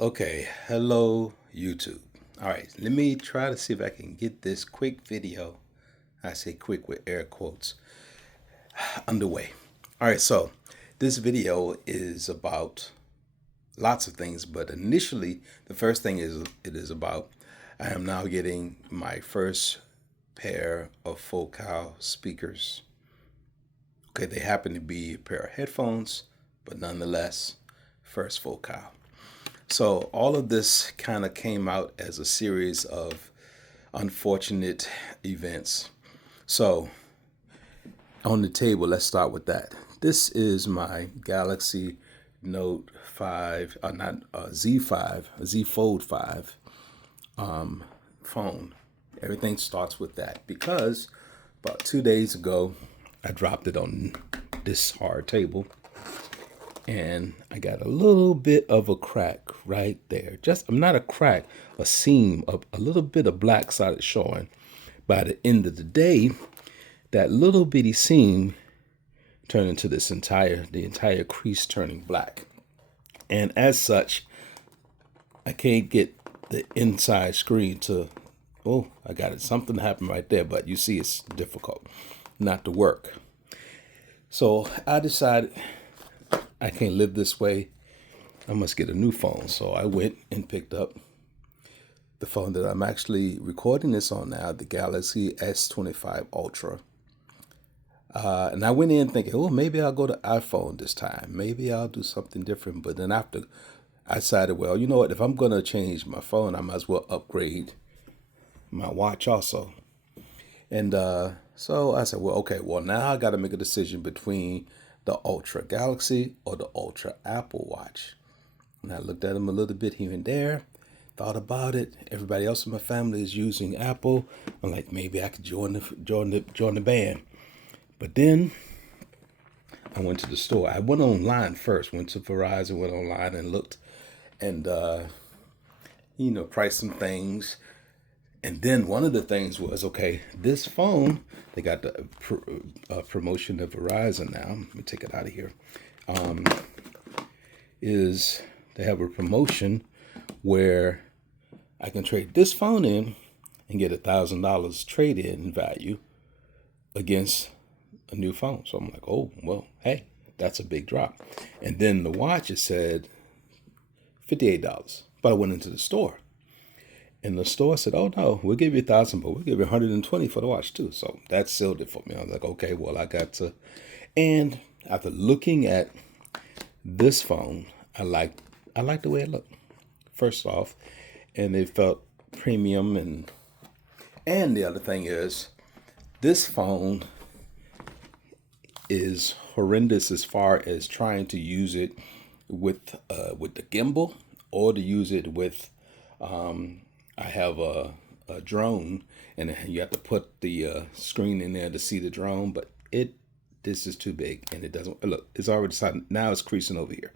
Okay, hello YouTube. All right, let me try to see if I can get this quick video. I say quick with air quotes underway. All right, so this video is about lots of things, but initially, the first thing it is about I am now getting my first pair of focal speakers. Okay, they happen to be a pair of headphones, but nonetheless, first focal. So all of this kind of came out as a series of unfortunate events. So on the table, let's start with that. This is my Galaxy Note 5, not Z5, Z Fold 5 phone. Everything starts with that because about 2 days ago, I dropped it on this hard table and I got a little bit of a crack right there. I'm not a crack, a seam, a little bit of black side showing. By the end of the day, that little bitty seam turned into the entire crease turning black. And as such, I can't get the inside screen to, I got it. Something happened right there, but you see it's difficult not to work. So I decided I can't live this way. I must get a new phone. So I went and picked up the phone that I'm actually recording this on now, the Galaxy S25 Ultra. And I went in thinking, maybe I'll go to iPhone this time. Maybe I'll do something different. But then after, I decided, well, you know what? If I'm going to change my phone, I might as well upgrade my watch also. And so I said, well, okay, well, now I got to make a decision between the Ultra Galaxy or the Ultra Apple Watch. And I looked at them a little bit here and there, thought about it. Everybody else in my family is using Apple. I'm like, maybe I could join the band. But then I went to the store. I went online first, went to Verizon, went online and looked and, priced some things. And then one of the things was, okay, this phone, they got the promotion of Verizon now. Let me take it out of here. Is they have a promotion where I can trade this phone in and get $1,000 trade-in value against a new phone. So I'm like, oh, well, hey, that's a big drop. And then the watch, it said $58. But I went into the store. And the store said, oh, no, we'll give you $1,000, but we'll give you $120 for the watch, too. So that sealed it for me. I was like, okay, well, I got to. And after looking at this phone, I liked the way it looked, first off. And it felt premium. And the other thing is, this phone is horrendous as far as trying to use it with the gimbal or to use it with I have a drone, and you have to put the screen in there to see the drone, but this is too big, and it doesn't look. It's already starting, now it's creasing over here.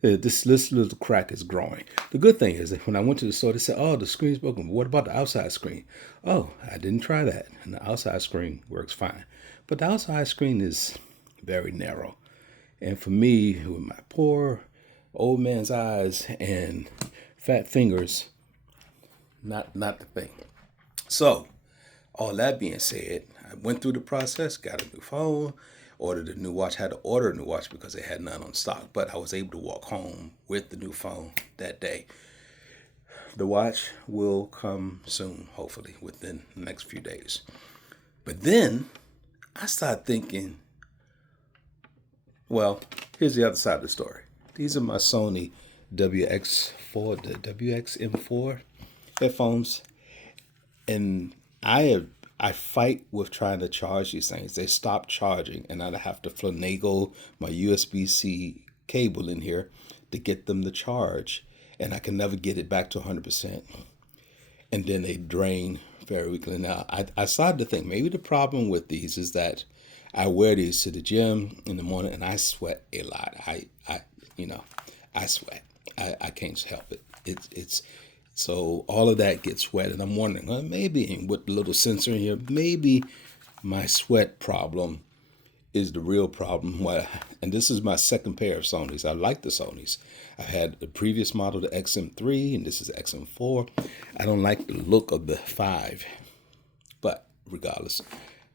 This little crack is growing. The good thing is that when I went to the store, they said, "Oh, the screen's broken. What about the outside screen?" Oh, I didn't try that, and the outside screen works fine, but the outside screen is very narrow, and for me, with my poor old man's eyes and fat fingers, not the thing. So, all that being said, I went through the process, got a new phone, ordered a new watch. Had to order a new watch because they had none on stock, but I was able to walk home with the new phone that day. The watch will come soon, hopefully within the next few days. But then I started thinking, well, here's the other side of the story. These are my Sony the WXM4 headphones, and I fight with trying to charge these things. They stop charging, and I have to finagle my USB-C cable in here to get them to charge, and I can never get it back to 100%. And then they drain very weakly. Now, I started to think maybe the problem with these is that I wear these to the gym in the morning, and I sweat a lot. I sweat. I can't help it. It's so all of that gets wet, and I'm wondering, well, maybe with the little sensor in here, maybe my sweat problem is the real problem. And this is my second pair of Sonys. I like the Sonys. I had the previous model, the XM3, and this is XM4. I don't like the look of the 5, but regardless,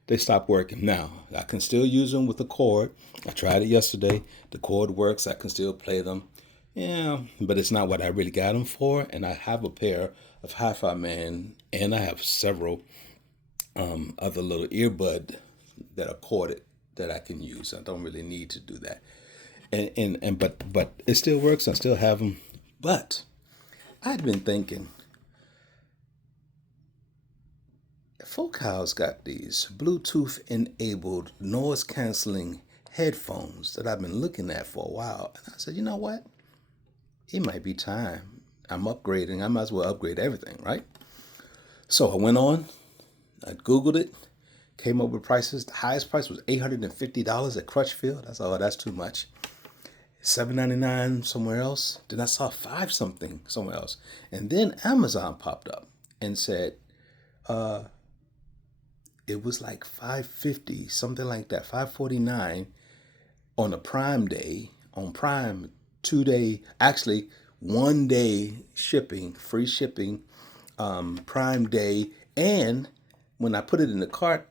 they stopped working. Now, I can still use them with a cord. I tried it yesterday. The cord works. I can still play them. Yeah, but it's not what I really got them for. And I have a pair of Hi-Fi Man, and I have several other little earbud that are corded that I can use. I don't really need to do that. But it still works. I still have them. But I'd been thinking, Focal's got these Bluetooth enabled noise canceling headphones that I've been looking at for a while. And I said, you know what? It might be time. I'm upgrading. I might as well upgrade everything, right? So I went on, I Googled it, came up with prices. The highest price was $850 at Crutchfield. I said, oh, that's too much. $799 somewhere else. Then I saw $5 something somewhere else. And then Amazon popped up and said, it was like $550, something like that, $549 on a Prime day, on Prime 2-day, actually 1-day shipping, free shipping, Prime day. And when I put it in the cart,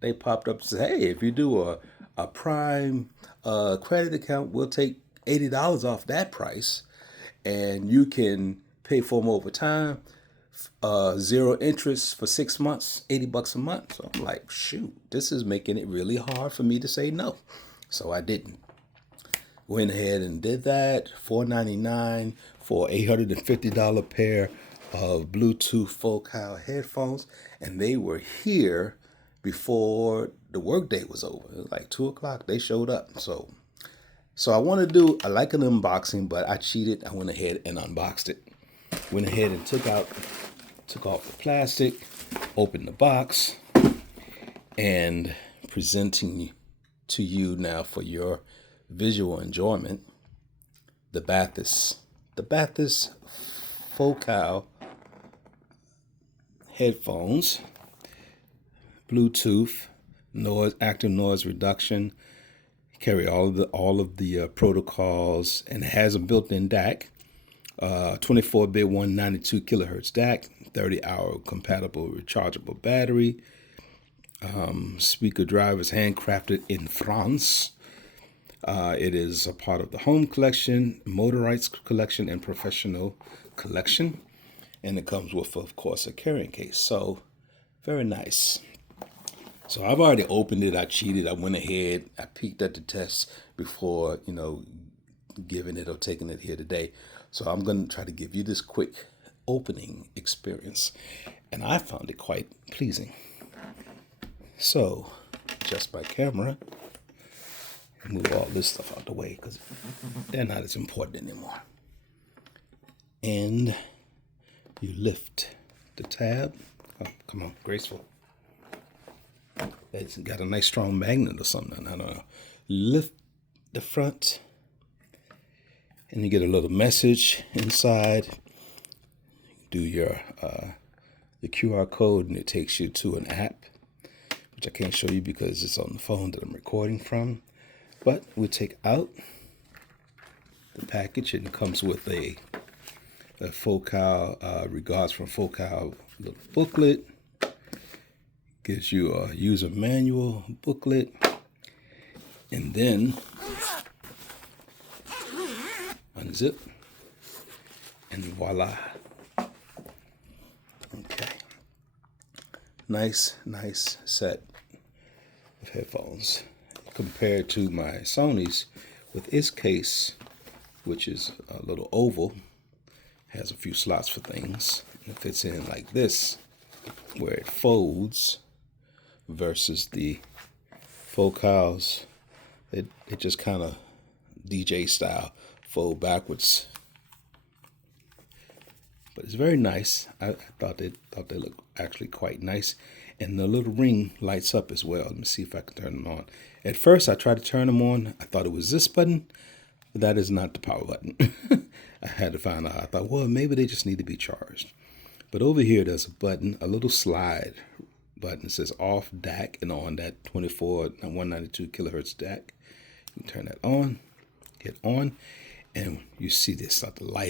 they popped up and said, hey, if you do a Prime credit account, we'll take $80 off that price, and you can pay for them over time. 0 interest for 6 months, $80 a month. So I'm like, shoot, this is making it really hard for me to say no. So I didn't. Went ahead and did that. $499 for $850 pair of Bluetooth Focal headphones, and they were here before the workday was over. It was like 2:00. They showed up. So I want to do, I like an unboxing, but I cheated. I went ahead and unboxed it. Went ahead and took off the plastic, opened the box, and presenting to you now for your visual enjoyment, the Bathys Focal headphones, Bluetooth, active noise reduction, carry all of the protocols, and it has a built-in DAC, 24-bit 192 kilohertz DAC, 30-hour compatible rechargeable battery. Speaker drivers handcrafted in France. It is a part of the Home Collection, Motorites Collection, and Professional Collection. And it comes with, of course, a carrying case. So, very nice. So I've already opened it. I cheated. I went ahead. I peeked at the test before, giving it or taking it here today. So I'm going to try to give you this quick opening experience. And I found it quite pleasing. So, just by camera, move all this stuff out the way because they're not as important anymore. And you lift the tab. Oh, come on, graceful. It's got a nice strong magnet or something. I don't know. Lift the front, and you get a little message inside. Do your the QR code, and it takes you to an app, which I can't show you because it's on the phone that I'm recording from. But we'll take out the package, and it comes with a Focal, regards from Focal little booklet. Gives you a user manual booklet, and then unzip, and voila. Okay. Nice set of headphones compared to my Sony's with its case, which is a little oval, has a few slots for things. It fits in like this, where it folds, versus the Focals. It just kind of DJ style, fold backwards. But it's very nice. I thought they looked actually quite nice. And the little ring lights up as well. Let me see if I can turn them on. At first, I tried to turn them on. I thought it was this button, but that is not the power button. I had to find out. I thought, well, maybe they just need to be charged. But over here, there's a button, a little slide button. It says off DAC and on that 192 kilohertz DAC. You turn that on, hit on, and you see this, the light